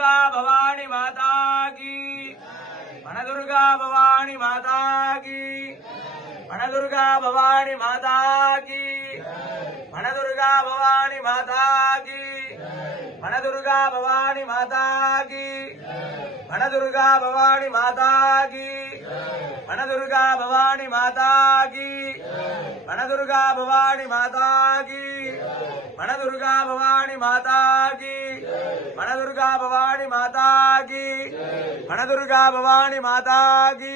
भवानी माता की वनदुर्गा भवानी माता की वनदुर्गा भवानी माता की वनदुर्गा भवानी माता की वनदुर्गा भवानी माता की वनदुर्गा भवानी माता की वनदुर्गा भवानी माता की वनदुर्गा भवानी माता की वनदुर्गा भवानी माता की वनदुर्गा भवानी माता की वनदुर्गा भवानी माता की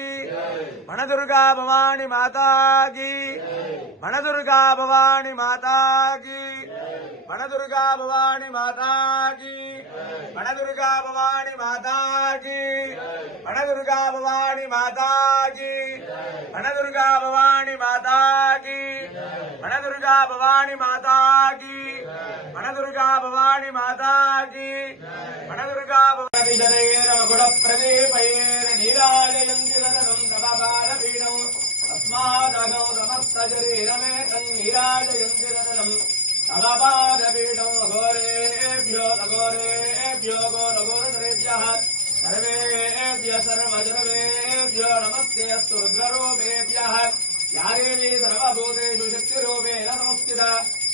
वनदुर्गा भवानी माता की वनदुर्गा भवानी माता की वनदुर्गा भवानी माता की वनदुर्गा भवानी माता की वनदुर्गा भवानी माता की वनदुर्गा भवानी माता की वनदुर्गा भवानी माता की वनदुर्गा भवानी माता की वनदुर्गा भवानी गुण प्रदीपैर नीराजयन्ति रतनं तवपादपीठम् अस्मादगौ समस्त शरीरमेतं नीराजयन्ति रतनं तवपादपीठम् अघोरेभ्यो अघोरेभ्यो घोरघोरश्रेभ्यः सर्वेभ्यः सर्वजर्वेभ्यो नमस्ते अस्तु रुद्ररूपेभ्यः या देवी सर्वभूतेषु शक्तिरूपेण नमस्कृता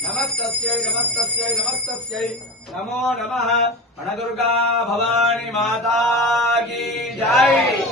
नमस्तस्यै नमस्तस्यै नमस्तस्यै नमो नमः वनदुर्गा भवानी माता की जय।